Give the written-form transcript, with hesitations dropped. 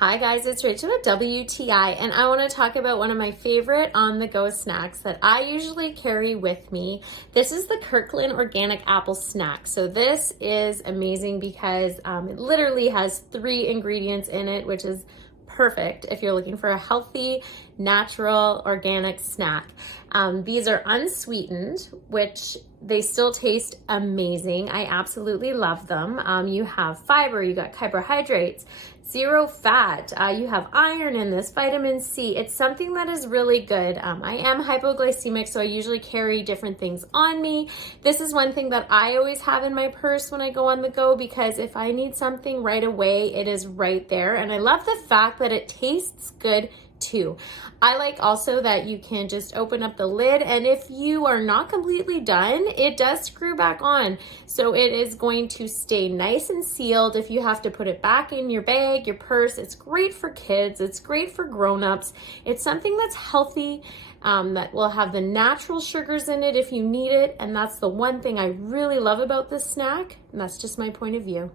Hi guys, it's Rachel at WTI, and I want to talk about one of my favorite on-the-go snacks that I usually carry with me. This is the Kirkland Organic Apple Snack. So this is amazing because it literally has 3 ingredients in it, which is perfect if you're looking for a healthy, natural, organic snack. These are unsweetened, which they still taste amazing. I absolutely love them. You have fiber, you got carbohydrates, 0 fat, you have iron in this, vitamin C. It's something that is really good. I am hypoglycemic, so I usually carry different things on me. This is one thing that I always have in my purse when I go on the go, because if I need something right away, it is right there. And I love the fact that it tastes good too. I like also that you can just open up the lid, and if you are not completely done, it does screw back on. So it is going to stay nice and sealed if you have to put it back in your bag, your purse. It's great for kids. It's great for grown-ups. It's something that's healthy, that will have the natural sugars in it if you need it. And that's the one thing I really love about this snack. And that's just my point of view.